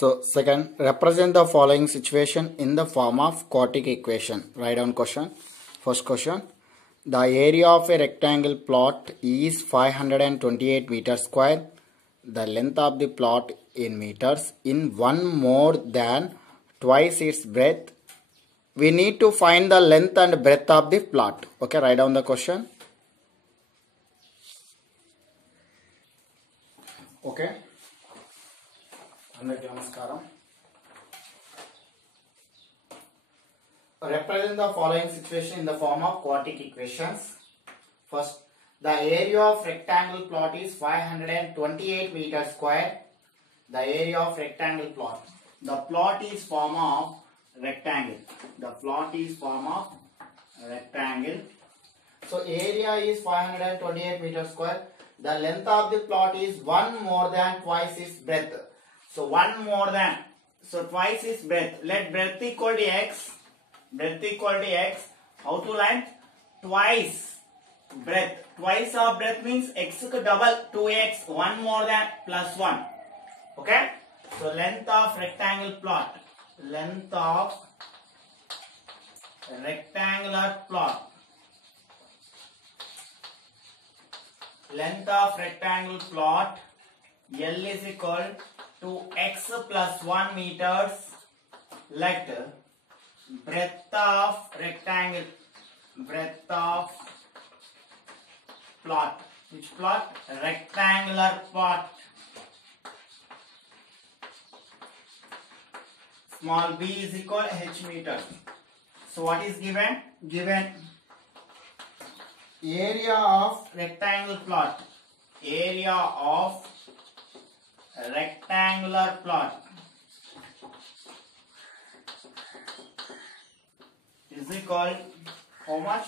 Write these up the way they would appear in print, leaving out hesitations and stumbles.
So second, represent the following situation in the form of quadratic equation. Write down question. First question. The area of a rectangle plot is 528 meters square. The length of the plot in meters in one more than twice its breadth. We need to find the length and breadth of the plot. Okay, write down the question. Okay. Namaskaram. Represent the following situation in the form of quadratic equations. First, the area of rectangle plot is 528 meters square. The area of rectangle plot. The plot is form of rectangle. The plot is form of rectangle. So area is 528 meters square. The length of the plot is one more than twice its breadth. So one more than, so twice its breadth. Let breadth equal to x. Breadth equal to x. How to write? Twice breadth. Twice of breadth means x double 2x. One more than plus 1. Okay. So length of rectangle plot. Length of rectangular plot. Length of rectangle plot. L is equal to x plus 1 meters. Let breadth of rectangle. Breadth of plot. Which plot? Rectangular plot. Small b is equal to h meters. So what is given? Given area of rectangle plot. Area of rectangular plot is equal how much?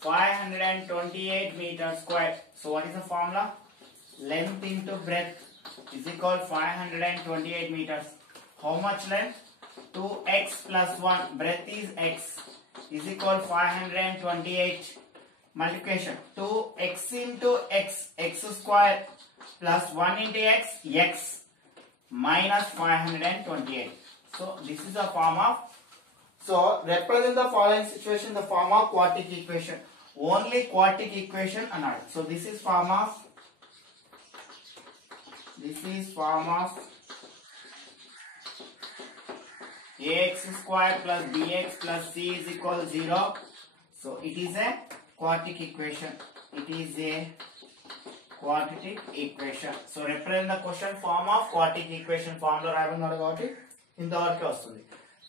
528 meters square. So what is the formula? Length into breadth is equal 528 meters. How much length? 2x plus 1. Breadth is x is equal 528. Multiplication 2x into x, x square plus 1 into x, x minus 528. So this is a form of, so represent the following situation in the form of quadratic equation. Only quadratic equation another. So this is form of ax square plus bx plus c is equal 0. So it is a quadratic equation. It is a quadratic equation. So represent the question form of quadratic equation. Formula రాయమన్నాడు కాబట్టి ఇంతవరకే వస్తుంది.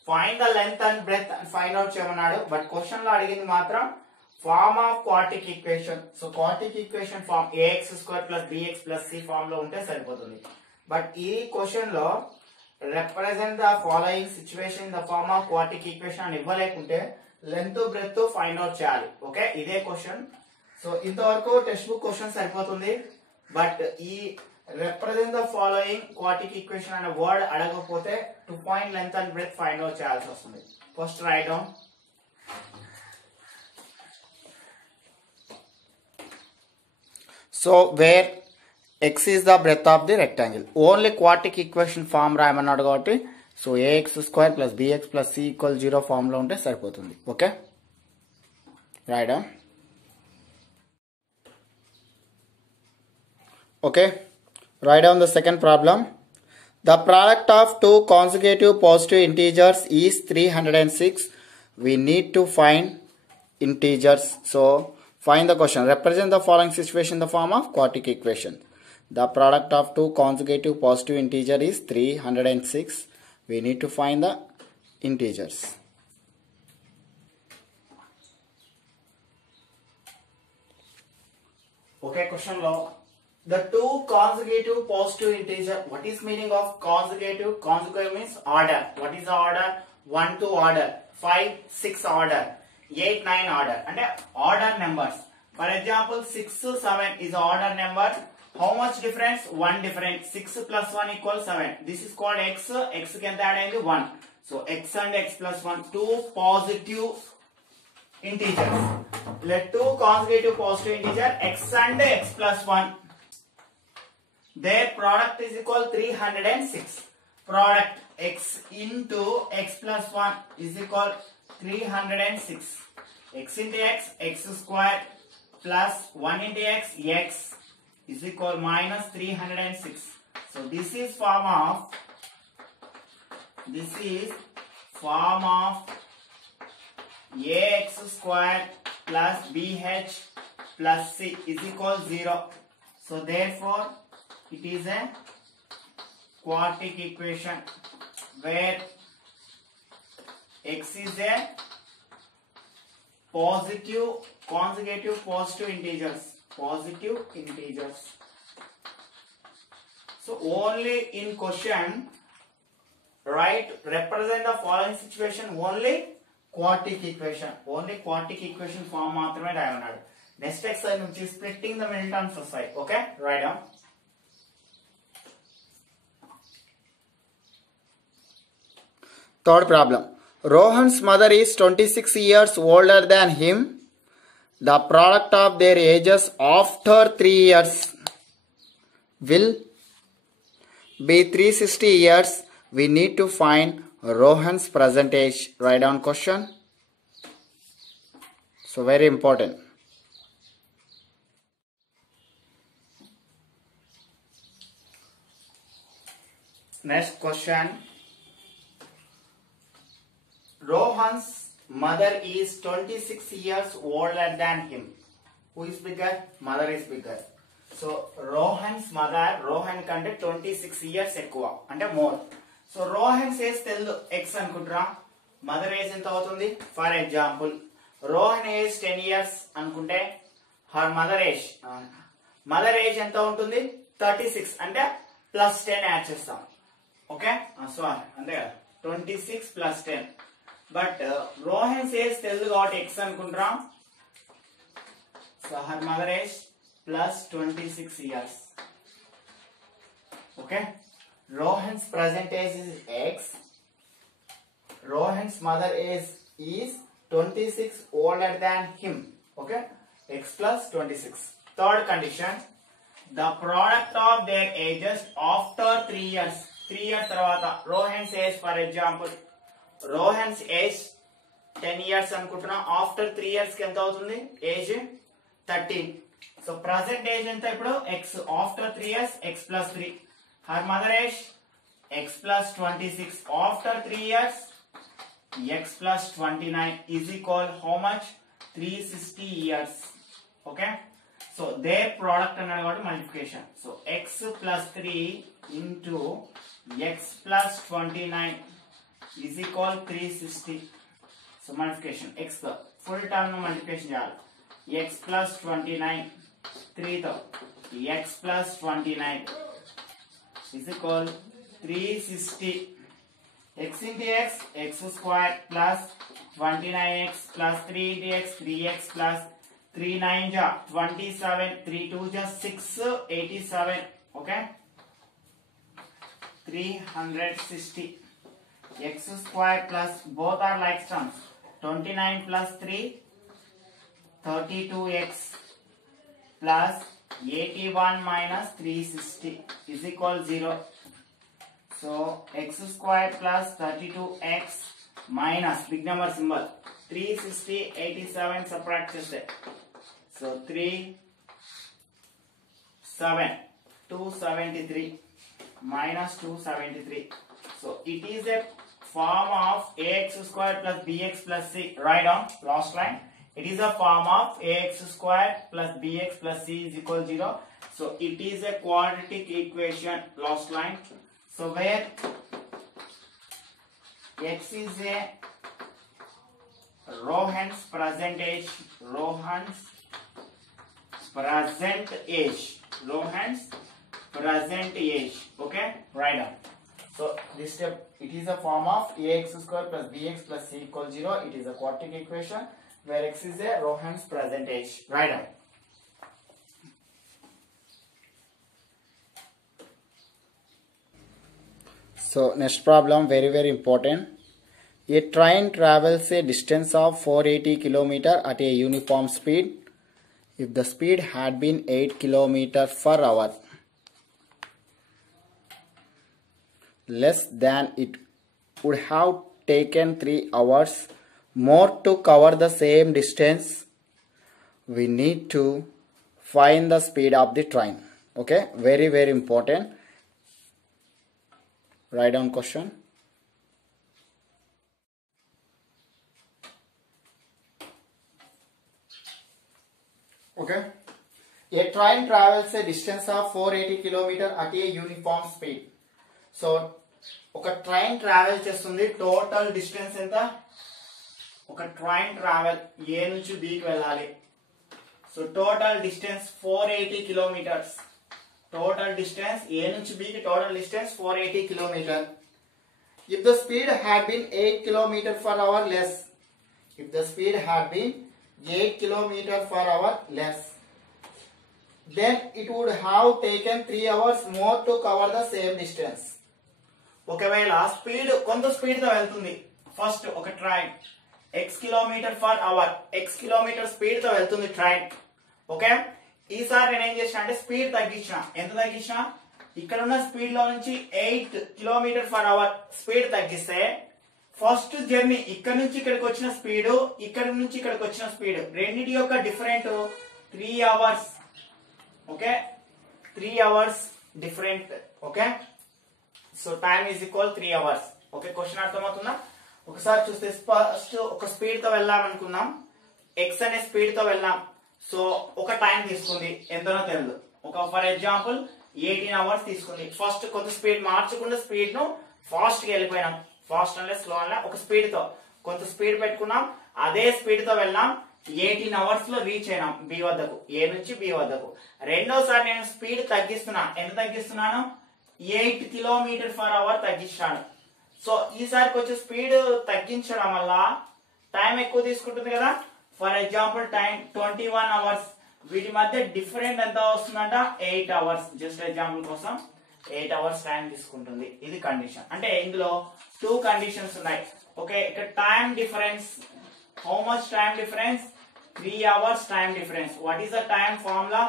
Find the length and breadth and find out చేయమన్నాడు. But question లో అడిగింది మాత్రం form of quadratic equation. So quadratic equation form ax square plus bx plus c form లో ఉంటే సరిపోతుంది. బట్ ఈ క్వశ్చన్ లో represent the following situation in the form of quadratic equation అని ఇవ్వలేకుంటే లెంత్ బ్రెడ్త్ ఫైండ్ అవుట్ చేయాలి. Okay, ఇదే question. So ఇంతవరకు టెక్స్ట్ బుక్ క్వశ్చన్ సరిపోతుంది. బట్ ఈ represent the following quadratic equation అనే వర్డ్ అడగకపోతే 2 point length and breadth find out చేయాల్సి వస్తుంది. First write down. So where x is the breadth of the rectangle. Only quadratic equation form రాయమన్నాడు కాబట్టి so ax square plus bx plus c equal 0 form లో ఉంటే సరిపోతుంది. Okay, write down. Okay, write down the second problem. The product of two consecutive positive integers is 306. We need to find integers. So find the question. Represent the following situation in the form of quadratic equation. The product of two consecutive positive integer is 306. We need to find the integers. Okay, question law. The two consecutive positive integer. What is meaning of consecutive? Consecutive means order. What is the order? 1 to order, 5, 6 order, 8, 9 order. And order numbers. For example, 6, 7 is order number. How much difference? 1 difference. 6 plus 1 equals 7. This is called x. X can add into 1. So x and x plus 1. Two positive integers. Let two consecutive positive integer x and x plus 1. Their product is equal 306. product x into x plus 1 is equal 306. X into x, x square plus 1 into x, x is equal minus 306. So this is form of ax square plus bh plus c is equal 0. So therefore it is a quartic equation where x is a consecutive positive integers. So only in question represent the following situation only quartic equation form maatrame rayanadu. Next exercise which is splitting the middle terms aside. Okay, write down. Third problem. Rohan's mother is 26 years older than him. The product of their ages after 3 years will be 360 years. We need to find Rohan's present age. Write down question. So very important. Next question. Rohan's mother is 26 years older than him. Who is bigger? Mother is bigger. So Rohan's mother, Rohan kante 26 years ఎక్కువ అంటే more. So Rohan's age తెలుసు x అనుకుంటురా. Mother age ఎంత అవుతుంది? For example, Rohan age 10 years అనుకుంటే her mother age ఎంత ఉంటుంది? 36 అంటే plus 10 add చేస్తాం. ఓకే, సో అంతే కదా, 26 plus 10. బట్ Rohan's age తెలుసు కాబట్టి x అనుకుంటురా. So her mother age plus 26 years. Okay, Rohan's present age is x. Rohan's mother age is 26 older than him. Okay, x plus 26. Third condition, the product of their ages after 3 years. 3 years tarvata Rohan's age, for example, Rohan's age 10 years అనుకుంటున్నా. After 3 years కి ఎంత అవుతుంది? Age 13. So present age ఎంత ఇప్పుడు? x. After 3 years x plus 3. Her mother age x plus 26. After 3 years x plus 29 is equal how much? 360 years. Okay, so their product అన్నాడు కాబట్టి multiplication. So x plus 3 into x plus 29 is equal 360. So multiplication x తో full term multiplication చేయాలి. x plus 29 3 తో x plus 29 is equal 360. X into x, x square plus 29x plus 3 into x, 3x plus 3 9 ja 27, 3 2 ja 6, 87. Okay, 360. X square plus both are like terms. 29 plus 3, 32x plus 81 minus 360 is equal 0. So x square plus 32x minus big number symbol 360, 87 subtract cheste. So 3 7 273 minus 273. So it is a form of ax square plus bx plus c. Write down last line. It is a form of ax square plus bx plus c is equal 0. So it is a quadratic equation. Last line. So where x is a Rohan's present age. Rohan's present age. Okay, write down. So this step, it is a form of ax square plus bx plus c equals 0. It is a quadratic equation where x is a Rohan's present age. Write down. So next problem, very important. A train travels a distance of 480 km at a uniform speed. If the speed had been 8 km per hour, less than it would have taken 3 hours more to cover the same distance. We need to find the speed of the train. Okay, very very important. Write down question. Okay, a train travels a distance of 480 km at a uniform speed. So ఒక train travel చేస్తుంది, total distance ఎంత? ఒక train travel A నుంచి బికి వెళ్ళాలి. So total distance 480 kilometres. Total distance A నుంచి బికి total distance 480 kilometre. If the speed had been 8 km per hour less, if the speed had been 8 km per hour less, then it would have taken 3 hours more to cover the same distance. ఒకవేళ speed కొంత speed తో వెళ్తుంది, first ఒక train x kilometre per hour, x kilometre speed తో వెళ్తుంది train. Okay, ఈసారి నేను ఏం చేసిన అంటే స్పీడ్ తగ్గించిన. ఎంత తగ్గించిన? ఇక్కడ ఉన్న స్పీడ్ లో నుంచి 8 కిలోమీటర్ పర్ అవర్ స్పీడ్ తగ్గిస్తే ఫస్ట్ జర్నీ ఇక్కడ నుంచి ఇక్కడికి వచ్చిన స్పీడ్, ఇక్కడ నుంచి ఇక్కడికి వచ్చిన స్పీడ్ రెండింటి యొక్క different 3 hours. Okay, 3 hours different. Okay, so time is equal 3 hours. Okay, question అర్థమవుతుందా? ఒకసారి చూస్తే ఫస్ట్ ఒక స్పీడ్ తో వెళ్దాం అనుకుందాం, ఎక్స్ అనే స్పీడ్ తో వెళ్ళాం. సో ఒక టైం తీసుకుంది, ఎంతనో తెలియదు. ఒక ఫర్ ఎగ్జాంపుల్ 18 అవర్స్ తీసుకుంది. ఫస్ట్ కొంత స్పీడ్ మార్చకుండా స్పీడ్ ను ఫాస్ట్ గా వెళ్ళిపోయినాం. ఫాస్ట్ అంటే స్లో అన్న ఒక స్పీడ్ తో కొంత స్పీడ్ పెట్టుకున్నాం, అదే స్పీడ్ తో వెళ్ళాం. 18 అవర్స్ లో రీచ్ అయినాం బి వద్దకు, ఏ నుంచి బి వద్దకు. రెండోసారి నేను స్పీడ్ తగ్గిస్తున్నా. ఎంత తగ్గిస్తున్నాను? 8 కిలోమీటర్ పర్ అవర్ తగ్గించాను. సో ఈసారికి వచ్చే స్పీడ్ తగ్గించడం వల్ల టైం ఎక్కువ తీసుకుంటుంది కదా. ఫర్ ఎగ్జాంపుల్ టైం 21 అవర్స్, వీటి మధ్య డిఫరెంట్ ఎంత వస్తుందంట? 8 అవర్స్. జస్ట్ ఎగ్జాంపుల్ కోసం 8 అవర్స్ టైం తీసుకుంటుంది. ఇది కండిషన్. అంటే ఇందులో 2 కండిషన్స్ ఉన్నాయి. ఓకే, ఇక్కడ time difference, how much time difference? 3 hours time difference. What is the time formula?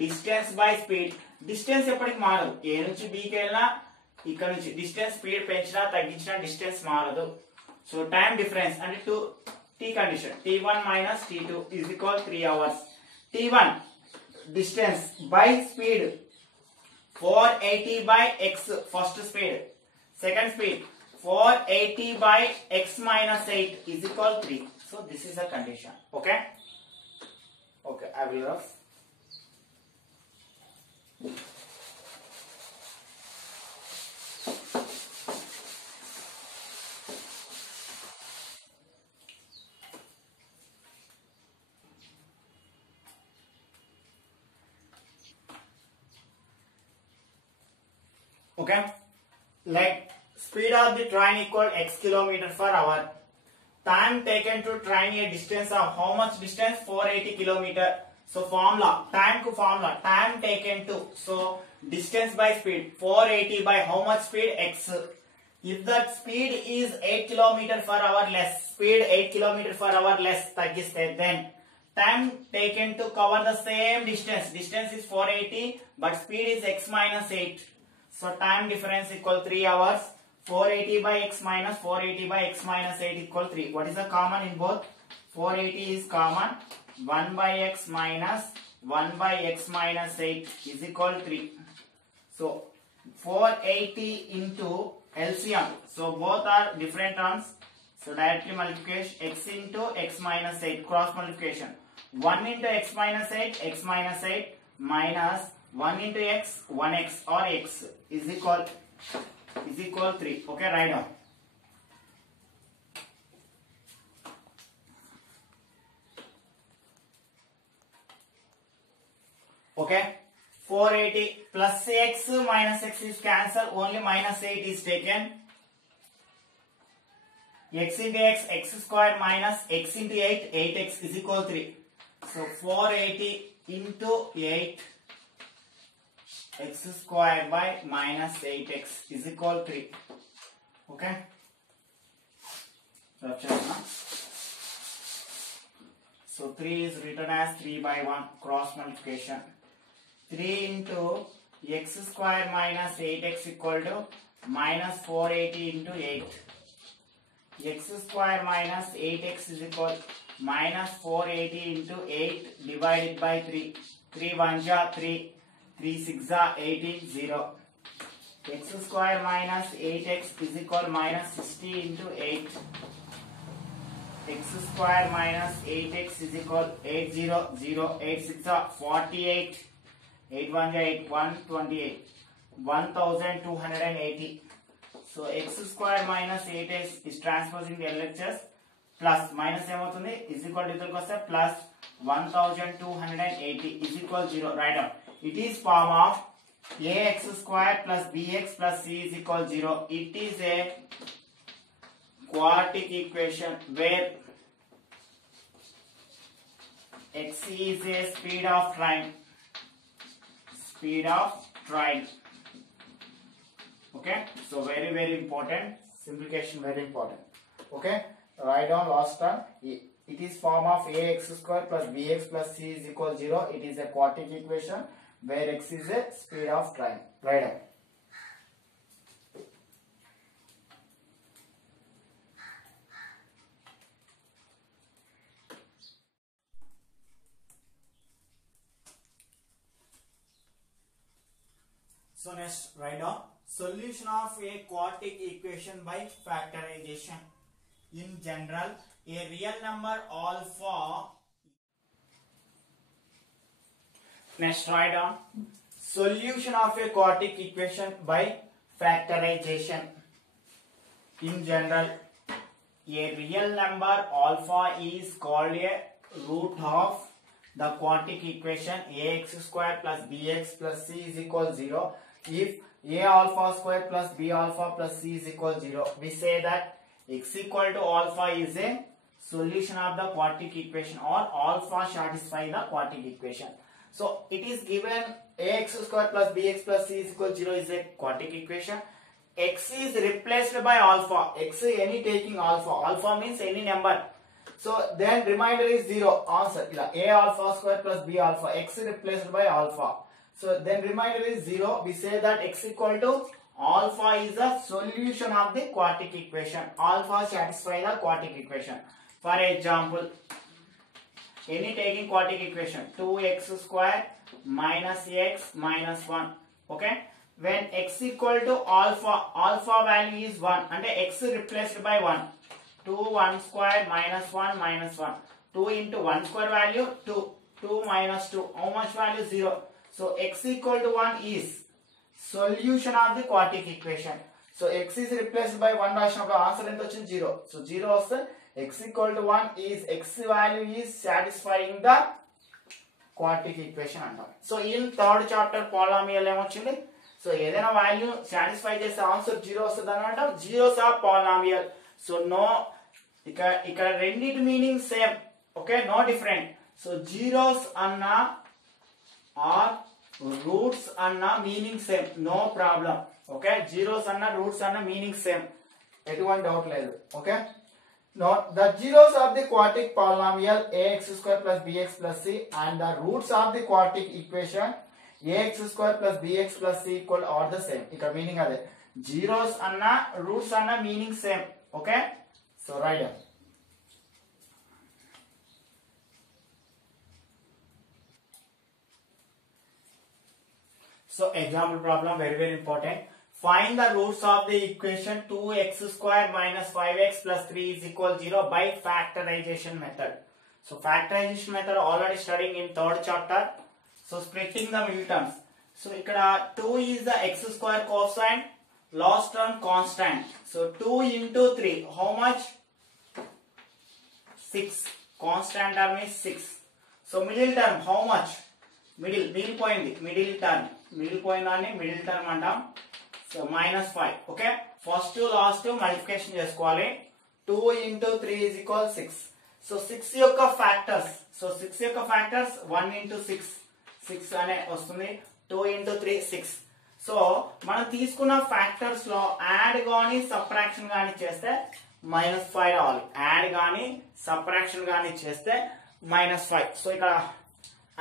Distance by speed. Distance ఎప్పటికి మారదు, ఏ నుంచి బికి వెళ్ళినా ఇక్కడ నుంచి డిస్టెన్స్ స్పీడ్ పెంచినా తగ్గించినా డిస్టెన్స్ మారదు. సో టైం డిఫరెన్స్ అంటే T condition, t1 minus t2 is equal 3 hours. t1 distance by speed 480 by x first speed, second speed 480 by x minus 8 is equal 3. So this is the condition. Okay, okay, I will rough. Okay, like speed of the train equal x kilometer per hour. Time taken to train a distance of how much distance? 480 kilometer. So formula, time ku formula, time taken to, so distance by speed 480 by how much speed? X. If that speed is 8 kilometer per hour less, speed 8 kilometer per hour less తగ్గిస్తే, then time taken to cover the same distance, distance is 480 but speed is x minus 8. So time difference equal 3 hours. 480 by x minus 480 by x minus 8 equal 3. What is the common in both? 480 is common. 1 by x minus 1 by x minus 8 is equal 3. So 480 into LCM. So both are different terms. So directly multiplication x into x minus 8, cross multiplication. 1 into x minus 8, x minus 8 minus 1 into x, 1x or x is equal 3. Okay, write down. Okay, 480 plus x minus x is cancelled, only minus 8 is taken. X into x, x square minus x into 8, 8x is equal 3. So 480 into 8 x square by minus 8x is equal 3. Okay, so 3 is written as 3 by 1, cross multiplication. 3 into x square minus 8x equal to minus 480 into 8. X square minus 8x is equal minus 480 into 8 divided by 3. 3 1 ja 3, 3 6 ja 18, 0. X square minus 8x is equal minus 60 into 8. X square minus 8x is equal 8 0 0, 8 6 ja 48, 8 1 ja 8, 128, 1280. So x square minus 8x is transposing the LHS plus minus is equal to plus 1280 is equal 0. Write down. It is form of ax square plus bx plus c is equal 0. It is a quadratic equation where x is a speed of train. Speed of train. Okay, so very important. Simplification very important. Okay, write down last term. It is form of ax square plus bx plus c is equal 0. It is a quadratic equation where x is a speed of train. Write down. So next, write down solution of a quadratic equation by factorization. In general, a real number alpha. Next, write down solution of a quadratic equation by factorization. In general, a real number alpha is called a root of the quadratic equation ax square plus bx plus c is equal 0. If a alpha square plus b alpha plus c is equal 0, we say that x equal to alpha is a solution of the quadratic equation, or alpha satisfy the quadratic equation. So it is given ax square plus bx plus c is equal 0 is a quadratic equation. X is replaced by alpha. X any taking alpha. Alpha means any number. So then remainder is 0. Answer a alpha square plus b alpha. X is replaced by alpha. So then remainder is 0. We say that x equal to alpha is the solution of the quadratic equation. Alpha satisfy the quadratic equation. For example, any taking quadratic equation 2x square minus x minus 1. Okay. When x equal to alpha value is 1 and x replaced by 1. 2 1 square minus 1 minus 1. 2 into 1 square value 2. 2 minus 2. How much value? 0. So x equal to 1 is solution of the quadratic equation. So x is replaced by 1 answer into 0. So 0 also x equal to 1 is x value is satisfying the quadratic equation. So in third chapter polynomial so ఏదైనా value satisfy చేసే answer 0 వస్తుంది అన్నమాట. Zeros are polynomial. So no ఇక్కడ రెండిటి meaning same. Okay, no different. So zeros అన్నా or roots అన్నా meaning same, no problem. Okay, zeros అన్నా roots అన్నా meaning same, ఎటువంటి డౌట్ లేదు. Okay, now the zeros of the quadratic polynomial ax square plus bx plus c and the roots of the quadratic equation ax square plus bx plus c equal are the same. ఇక్కడ meaning అదే. zeros అన్నా roots అన్నా meaning same. Okay, so write down. So example problem very important. Find the roots of the equation 2x square minus 5x plus 3 is equal 0 by factorization method. So factorization method already studying in third chapter. So splitting the middle terms. So ikkada 2 is the x square coefficient, last term constant. So 2 into 3, how much? 6. Constant term is 6. So middle term, how much? Middle point, middle term ani middle term antam. So minus 5. Okay, first to last to multiplication చేసుకోవాలి. 2 into 3 is equal 6. So 6 యొక్క factors. So 6 యొక్క factors 1 into 6. 6 అనే వస్తుంది. 2 into 3 6. So మనం తీసుకున్న factors లో add గాని subtraction గాని చేస్తే -5 రావాలి. యాడ్ గాని సబ్ట్రాక్షన్ గాని చేస్తే -5. సో ఇక్కడ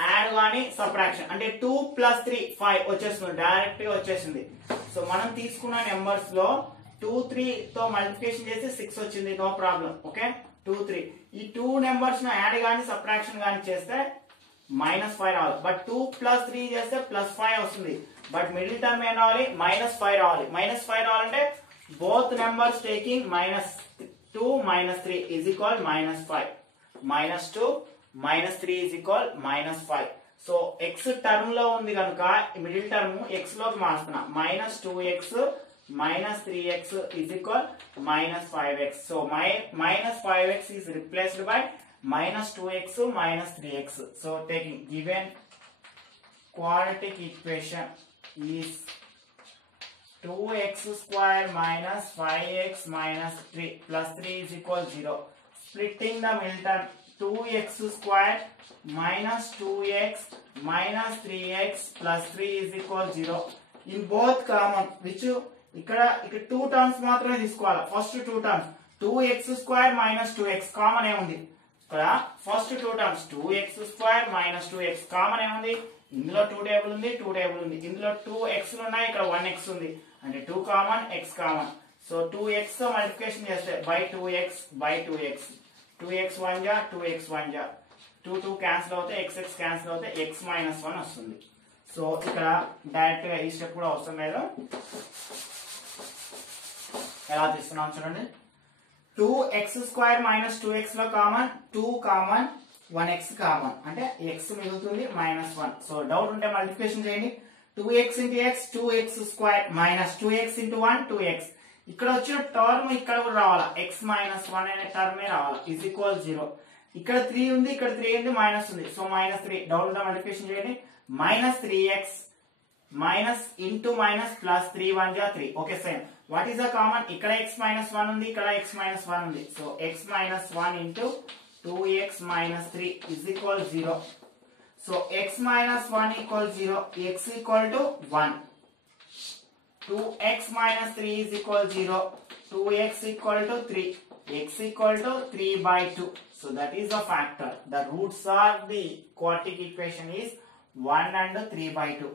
యాడ్ గాని సబ్ట్రాక్షన్ అంటే 2 + 3 5 వచ్చేస్తుంది, డైరెక్ట్ గా వచ్చేసింది. సో మనం తీసుకున్న నెంబర్స్ లో 2 3 తో మల్టిప్లికేషన్ చేసి 6 వచ్చింది, నో ప్రాబ్లం. ఓకే, 2 3 ఈ 2 నెంబర్స్ ను యాడ్ గాని సబ్ట్రాక్షన్ గాని చేస్తే -5 రావాలి. బట్ 2 + 3 చేస్తే +5 వస్తుంది. బట్ మిడిల్ టర్మ్ ఏం రావాలి, -5 రావాలి. -5 రావాలంటే both numbers taking -2 -3 is equal -5. -2 -3 is equal -5. So x term లో ఉంది కనుక మిడిల్ టర్మ్ x లోకి మార్చుతున్నా. -2x -3x is equal -5x. So -5x is replaced by -2x -3x. So taking given quadratic equation is 2x square minus 5x minus 3 plus 3 is equal 0. Splitting the middle term, 2x square minus 2x minus 3x plus 3 is equal 0. In both common, which ఇక్కడ 2 terms మాత్రమే తీసుకోవాలి. First 2 terms 2x square minus 2x common ఏముంది ఇక్కడ, first 2 terms 2x square minus 2x common ఏముంది, ఇందులో 2 table ఉంది, 2 table ఉంది, ఇందులో 2x ఉన్నాయి, ఇక్కడ 1x ఉంది, అంటే 2 common x common. So 2x తో మల్టిప్లికేషన్ చేస్తే by 2x 2x 1 జా 2x 1 జా 2 క్యాన్సిల్ అవుతే x క్యాన్సిల్ అవుతే x - 1 వస్తుంది. సో ఇక్కడ డైరెక్ట్ గా ఈ స్టెప్ కూడా అవసరం లేదు. ఎలా తీస్తున్నాం చూడండి. 2x square minus 2x లో కామన్ 2 కామన్ 1x కామన్, అంటే x మిగులుతుంది -1. సో డౌట్ ఉంటే మల్టిప్లికేషన్ చేయండి. 2x into x 2x square minus 2x into 1 2x. ఇక్కడ వచ్చిన టర్మ్ ఇక్కడ కూడా రావాలా, x -1 అనే టర్మే రావాలా, is equal 0. ఇక్కడ 3 ఉంది, ఇక్కడ 3 ఉంది, మైనస్ ఉంది, సో -3. డౌట్ ఉంటే మల్టిప్లికేషన్ చేయండి. -3x minus into minus plus 3 1 జా 3. Okay same. What is the common, ఇక్కడ x -1 ఉంది, ఇక్కడ x -1 ఉంది, so x -1 into 2x - 3 is equal 0. So x - 1 equal 0, x equal to 1. 2x - 3 is equal 0, 2x equal to 3, x equal to 3/2. So that is the factor. The roots of the quadratic equation is 1 and 3/2.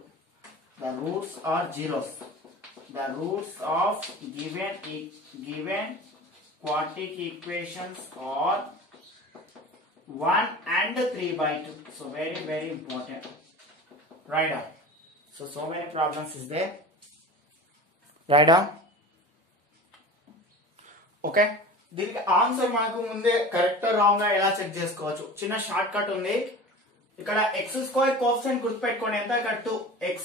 The roots are zeros. The roots of given quadratic equations are 1 and 3/2. So very important. Write down. So many problems is there. Write down. Okay. దీనికి answer మనకు ముందే correct wrong గా ఎలా check చేసుకోవచ్చు, చిన్న short cut ఉంది. ఇక్కడ x² coefficient గుర్తుపెట్టుకోండి, ఎంత ఇక్కడ 2 x²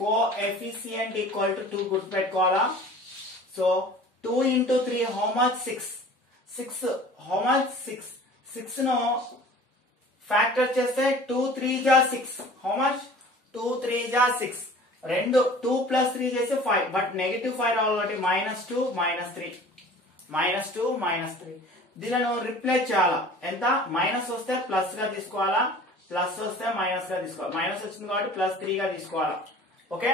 కోఎఫిషియంట్ ఈక్వల్ టు 2 గుర్తుపెట్టుకోవాలా. So 2 into 3 how much 6 how much 6 ను ఫ్యాక్టర్ చేస్తే 2 3 జా 6 how much 2 3 జా 6. రెండు 2 + 3 చేస్తే 5, బట్ నెగటివ్ 5 రావాలి కాబట్టి -2 -3 దీనిలో రిప్లేస్ చేయాలా. ఎంత మైనస్ వస్తే ప్లస్ గా తీసుకోవాలా, ప్లస్ వస్తే మైనస్ గా తీసుకోవాలి. మైనస్ వచ్చింది కాబట్టి +3 గా తీసుకోవాలా. ఓకే.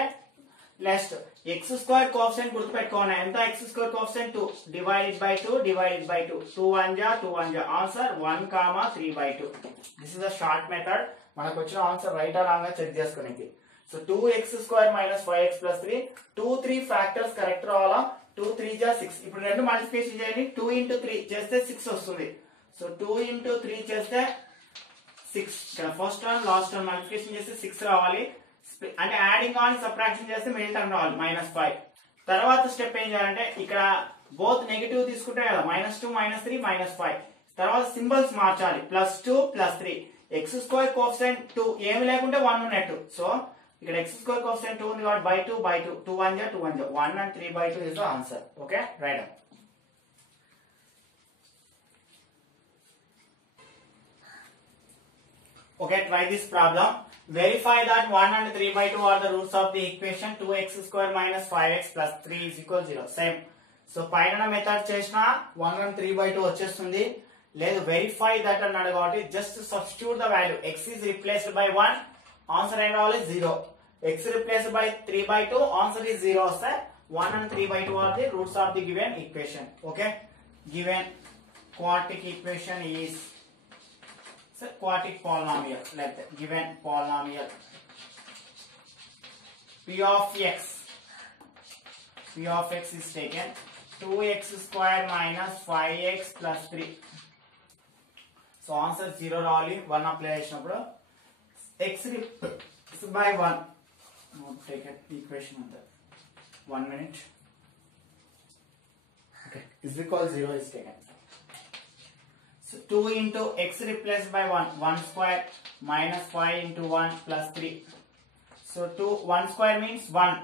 నెక్స్ట్ x² కోఎఫిషియంట్ గుర్తుపెట్టుకోండి, ఎంత x² కోఎఫిషియంట్ 2 డివైడెడ్ బై 2 2 1 జా 2 1 జా, answer 1, 3/2. This is the short method. మనకు వచ్చిన ఆన్సర్ రైట్ ఆర్ రాంగ్ గా చెక్ చేసుకోనికి. So 2x² - 5x + 3 2 3 factors correct రావాలా. 2 3 జా 6. ఇప్పుడు రెండు మల్టిప్లికేషన్ చేయండి. 2 into 3 చేస్తే 6 వస్తుంది. సో 2 into 3 చేస్తే 6. First term last term multiplication చేస్తే 6 రావాలి. అంటే యాడింగ్ ఆన్ సబ్ట్రాక్షన్ చేస్తే మిడిల్ టర్మ్ రావాలి -5. తర్వాత స్టెప్ ఏం చేయాలంటే ఇక్కడ బోత్ నెగటివ్ తీసుకుంటే కదా, -2 -3 -5. తర్వాత సింబల్స్ మార్చాలి, +2 +3. x² కోఎఫిషియంట్ 2 ఏమి లేకుంటే 1 ఉన్నట్టు. సో ఇక్కడ x² కోఎఫిషియంట్ 2 ఉంది కాబట్టి by 2 2 1 జా 2 1 జా 1 and 3/2 is the answer. Okay, write down. Okay, try this problem. Verify that 1 and 3/2 are the roots of the equation 2x² - 5x + 3 is equal 0. Same. So పైన method చేసిన 1 and 3/2 వచ్చేస్తుంది. లేదు verify that అన్నాడు కాబట్టి just substitute the value. x is replaced by 1, answer ఏం రావాలి 0. x replaced by 3/2, answer is 0 వస్తే 1 and 3/2 are the roots of the given equation. Okay, given quadratic equation is quadratic polynomial. Like that, given polynomial p of x P of x is taken. 2x square minus 5x plus 3. So answer 0 రావాలి. 1 apply చేసినప్పుడు x by 1. Take an equation on that. 1 minute. Okay, is equal 0 is taken. So 2 into x replaced by 1. 1 square minus 5 into 1 plus 3. So 1 square means 1.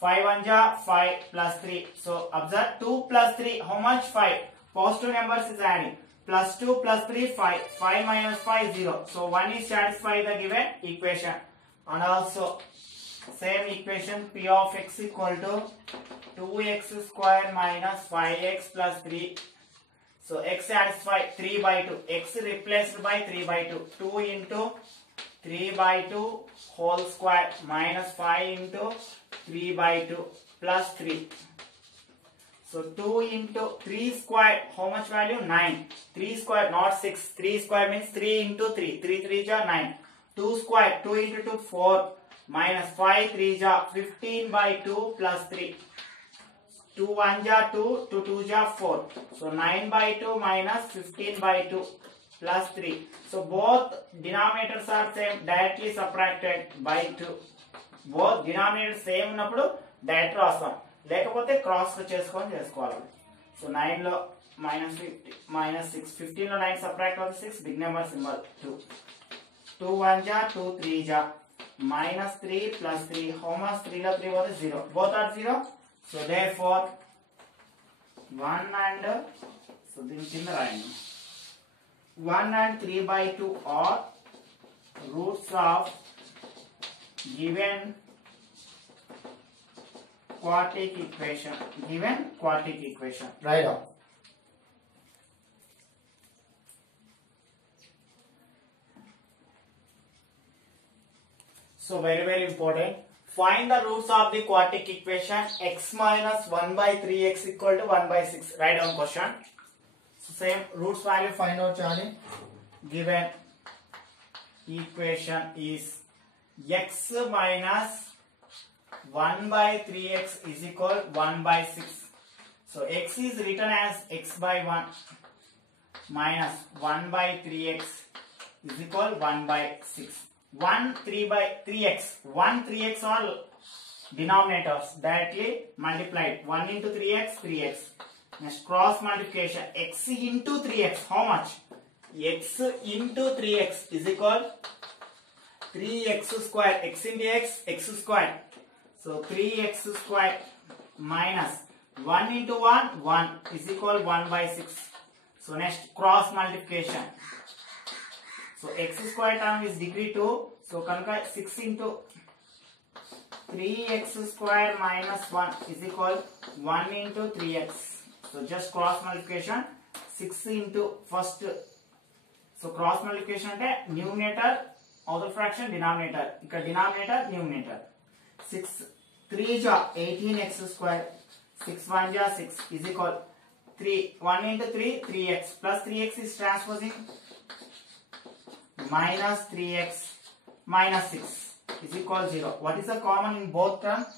5 1 ja 5 plus 3. So observe 2 plus 3. How much? 5. Positive numbers is adding. Plus 2 plus 3 5. 5 minus 5 0. So 1 is satisfy the given equation. And also same equation P of x equal to 2x square minus 5x plus 3. So x satisfy 3 by 2. X replaced by 3 by 2. 2 into 3 by 2 whole square minus 5 into 3 by 2 plus 3. So 2 into 3 square, how much value? 9. 3 square, not 6. 3 square means 3 into 3. 3 3 ja 9. 2 square, 2 into 2 4 minus 5 3 ja 15 by 2 plus 3. 2 1 ja 2, 2 2 ja 4. So 9 by 2 minus 15 by 2 plus 3. So both denominators are same, directly subtracted by 2. Both denominators same ఉన్నప్పుడు direct రాస్తాం, లేకపోతే cross చేసుకోవాలి. So 9 లో minus 6, 15 లో 9 subtract అవుతుంది 6, big number symbol 2. 2 1 ja 2 3 ja minus 3 plus 3. How much? 3 లో 3 was 0. Both are 0. So therefore 1 and so దీని కింద రాయండి. 1 and 3 by 2 are roots of given quadratic equation. Right on. So very important. Find the roots of the quadratic equation x minus 1 by 3x equal to 1 by 6. Write down question. So same roots value find out chali. Given equation is x minus 1 by 3x is equal 1 by 6. So x is written as x by 1 minus 1 by 3x is equal 1 by 6. 1 3 by 3x. 1 3x are denominators, directly multiplied. 1 into 3x 3x. Next cross multiplication, x into 3x. How much? X into 3x is equal 3x square. X into x square. So 3x square minus 1 into 1 1 is equal 1 by 6. So next cross multiplication. So x square term is degree 2. So kanuka 6 into 3x square minus 1 is equal 1 into 3x. So just cross multiplication. 6 into first. So cross multiplication ante numerator outer fraction denominator. Ikkada denominator numerator. 6 3 ja 18x square. 6 1 ja 6 is equal 3. 1 into 3 3x plus 3x is transposing minus 3x minus 6 is equal 0. What is the common in both terms?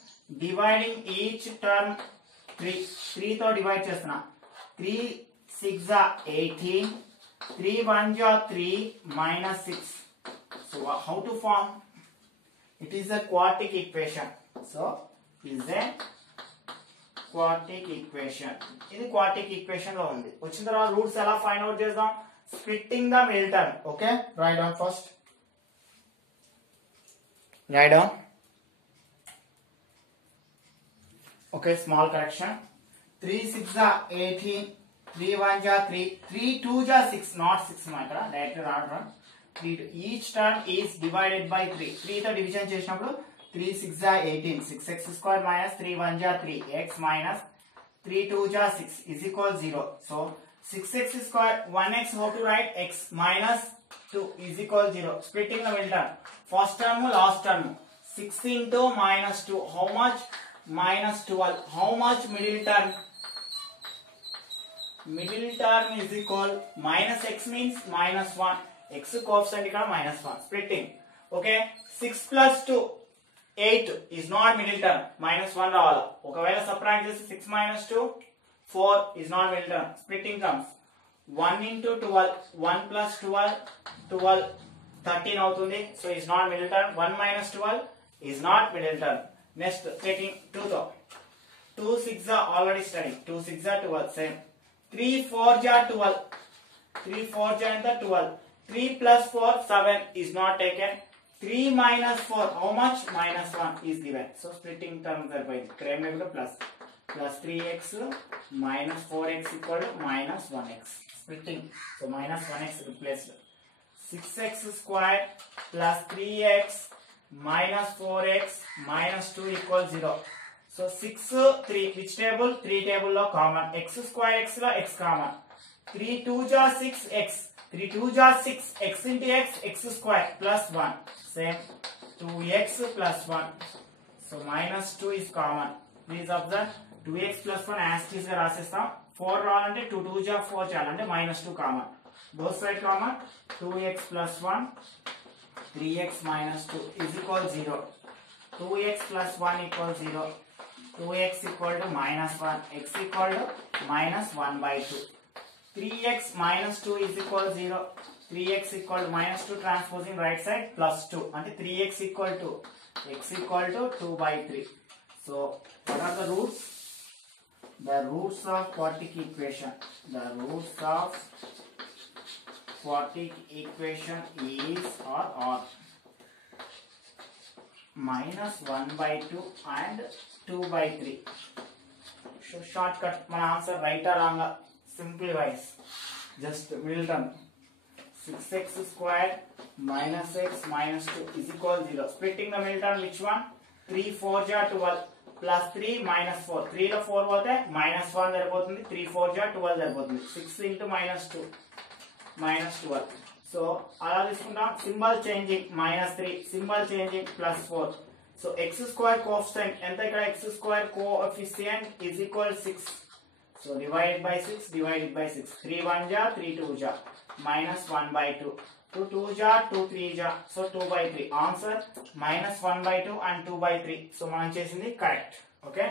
Dividing each term 3 తో divide చేస్తున్నా. 3 6 18, 3 1 3 minus 6. So how to form? It is a quadratic equation. So it is a quadratic equation. ఇది quadratic equation లో ఉంది. వచ్చిన తర్వాత roots ఎలా find out చేద్దాం? Splitting the middle term. Okay, write down first. Write down. Okay, small correction. 3 6 18, 3 1 3, 3 2 6, not 6 matter. Directly order. Each term is divided by 3. 3 తో division చేసినప్పుడు 3 6 18, 6x square minus 3 1 3, x minus 3 2 6 is equal 0. So 6x square 1x, how to write? X minus 2 is equal 0. Splitting the middle term. First term, last term. 6 into minus 2. How much? Minus 12. How much middle term? Middle term is equal minus x means minus 1. X coefficient ikkada minus 1. Splitting. Okay. 6 plus 2. 8 is not middle term, -1 రావాలి. ఒకవేళ subtract చేస్తే 6 - 2 4 is not middle term. Splitting terms 1 into 12 1 plus 12 12 13 అవుతుంది. So is not middle term. 1 minus 12 is not middle term. Next taking 2 తో 2 6 are already studied. 2 6 are 12 same. 3 4 are 12. 3 4 are 12. 3 plus 4 7 is not taken. 3 minus 4 how much? -1 is given. So splitting terms are by plus 3x minus 4x equal to -1x. Splitting. So -1x replaced. 6x square plus 3x minus 4x minus 2 equals 0. So 6 3 which table? 3 table lo common. X square x lo x common. 3 2s are 6x. 3 2s are 6. X into x x square plus 1. Same 2x plus 1. So -2 is common. Please observe 2x plus 1 as it is గా రాసేస్తాం. 4 రావాలంటే 2 2s are 4 చేయాలంటే -2 common. Both side common. 2x plus 1 3x minus 2 is equal 0. 2x plus 1 equals 0. 2x equal to -1. X equal to -1/2. 3x minus 2 is equal to 0. 3x equal to -2 transposing right side plus 2. And 3x equal to x equal to 2/3. So what are the roots? The roots of quadratic equation. The roots of quadratic equation is or are -1/2 and 2/3. So shortcut మన answer right or wrong simplifies. Just middle term 6x square minus x minus 2 is equal 0. Splitting the middle term which one? 3 4 are 12 plus 3 minus 4. 3 లో 4 పోతే -1 సరిపోతుంది. 3 4 are 12 సరిపోతుంది. 6 into -2 -12. So అలా తీసుకుంటాం. Symbol changing -3 symbol changing +4. So x square coefficient ఎంత ఇక్కడ? x square coefficient is equal 6. So divided by 6 divided by 6. 3 1 ja 3 2 ja -1/2. 2 2 ja 2 3 ja. So 2/3. Answer -1/2 and 2/3. So మనం చేసింది కరెక్ట్. ఓకే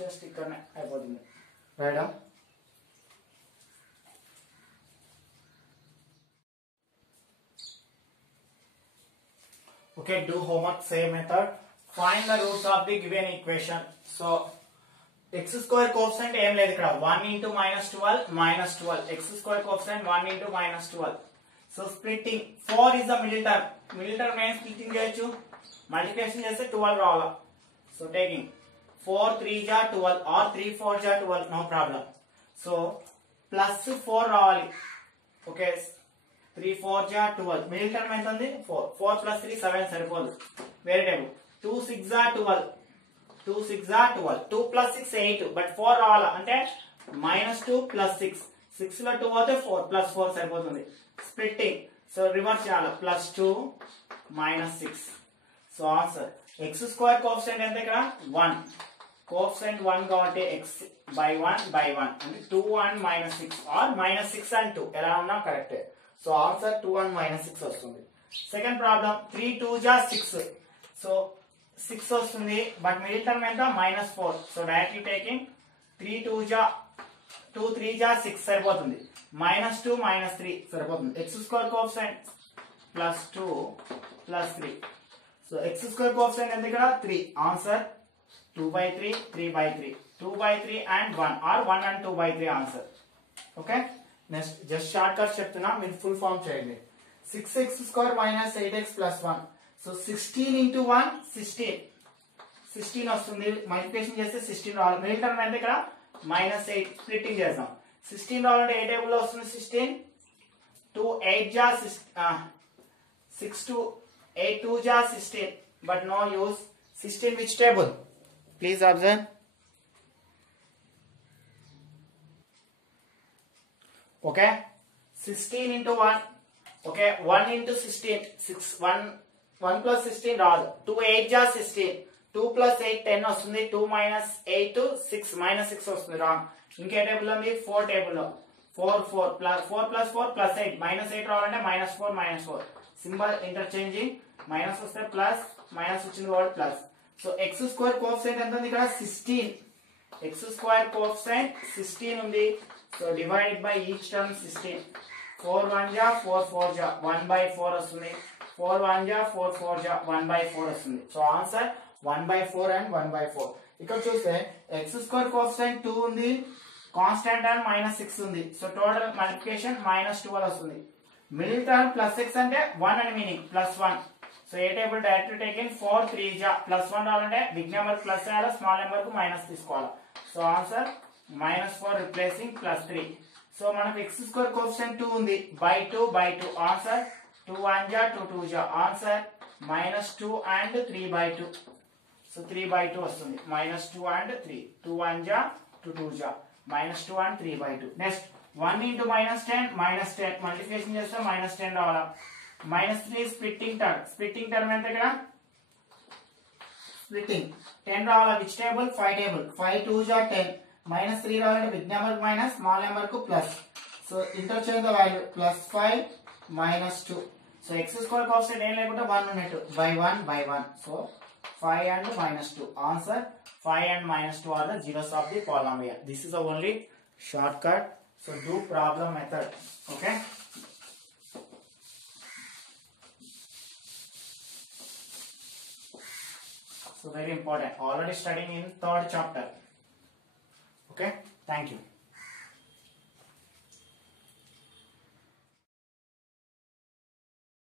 జస్ట్ ఇక్కడ అయిపోతుంది. రైటా? Okay, do homework same method. Find the roots of the given equation. So x square coefficient ఏం లేదు ఇక్కడ. 1 into -12 -12. X square coefficient 1 into -12. So splitting 4 is the middle term. Middle term ఏం splitting చేయొచ్చు? Multiplication చేస్తే 12 రావాలా. So taking 4 3 ja 12 or 3 4 ja 12 no problem. So plus 4 రావాలి. Okay 3 4 ja 12. Middle term ఎంత ఉంది? 4. 4 plus 3 7 సరిపోదు. వేరే table 2 6 ja 12. 2 6 ja 12. 2 plus 6 8 but 4 రావాలా అంటే -2 plus 6. 6 లో 2 పోతే 4 plus 4 సరిపోతుంది. Splitting. So reverse చేయాలి. +2 -6. So answer x square coefficient ఎంత ఇక్కడ? 1. Coefficient 1 కాబట్టి x by 1 by 1 అంటే 2 1 -6 or -6 and 2 ఎలా ఉన్నా కరెక్టే. So answer 2 1 -6 వస్తుంది. Second problem 3 2 ja 6. So 6 వస్తుంది but middle term ఎంత? -4. So directly taking 3 2 ja 2 3 ja 6 సరిపోతుంది. -2 -3 సరిపోతుంది. x square coefficient +2 +3. So x square coefficient ఎంత ఇక్కడ? 3. Answer 2/3 3/3. 2/3 and 1 or 1 and 2/3 answer. Okay. Next just shortcut చెప్తున్నా మీరు ఫుల్ ఫామ్ చేయండి. 6x square minus 8x plus 1. So 16 into 1 16 వస్తుంది. Multiplication చేస్తే 16 రావాలి. మిడిల్ టర్మ్ ఎంత ఇక్కడ? -8 స్ప్లిట్టింగ్ చేద్దాం. 16 రావాలంటే ఏ టేబుల్ లో వస్తుంది? 16 2 8 ja 6 2 8 2 ja 16 but no use. 16 which table? Please observe. Okay 16 into 1. Okay 1 into 16 6 1 plus 16 రాదు. 2 8 ja 16. 2 plus 8 10 వస్తుంది. 2 minus 8 6 -6 వస్తుంది. రాంగ్. ఇంకే టేబుల్ ఉంది? 4 టేబుల్ లో 4 plus 4 +8 -8 రావాలంటే -4 -4. సింబల్ ఇంటర్చేంజింగ్ మైనస్ వస్తే ప్లస్, మైనస్ వచ్చింది కాబట్టి plus. So X square coefficient ఎంత ఉంది ఇక్కడ 16. ఎక్స్ స్క్వేర్ కోఎఫిషియంట్ 16 ఉంది. So divided by each term 16. 4 1 జా 4 4 జా 1/4 వస్తుంది. 4 1 జా 4 4 జా 1/4 వస్తుంది. So answer 1/4 and 1/4. ఇక్కడ చూస్తే ఎక్స్ స్క్వేర్ కోఎఫిషియంట్ 2 ఉంది, కాన్స్టాంట్ టర్మ్ -6 ఉంది. సో టోటల్ మల్టిప్లికేషన్ -12 వస్తుంది. మిడిల్ టర్మ్ ప్లస్ 6 అంటే 1 అని మీనింగ్, +1. సో ఏ టేబుల్ డైరెక్ట్ టేకింగ్ 4 3 జా +1 రావాలంటే బిగ్ నెంబర్ ప్లస్ చేయాలి, స్మాల్ నెంబర్ కు మైనస్ తీసుకోవాలి. So answer -4 replacing +3. సో మనకు ఎక్స్ స్క్వేర్ కోఎఫిషియంట్ 2 ఉంది, /2 ఆన్సర్ 2 1 జా 2 2 జా ఆన్సర్ -2 అండ్ 3/2. సో 3/2 వస్తుంది. -2 అండ్ 3, 2 1 జా 2 2 జా -2 అండ్ 3/2. నెక్స్ట్ 1 into -10 -10 మల్టిప్లికేషన్ చేస్తే -10 రావాలా. -3 స్ప్లిట్టింగ్ టర్మ్. స్ప్లిట్టింగ్ టర్మ్ ఎంత ఇక్కడ? స్ప్లిట్టింగ్ 10 రావాలా. Which table? 5 టేబుల్. 5 2 జా 10. -3 రావాలంటే బిగ్ నెంబర్ కు మైనస్, స్మాల్ నెంబర్ కు plus. So interchange the value +5 -2. So X square coefficient ఏం లేకుండా 1 ఉన్నట్టు, /1 so 5 and -2 answer 5 and -2 are the zeros of the polynomial. This is the only shortcut. So do problem method. Okay. So very important. Already studying in 3rd chapter. Okay. Thank you.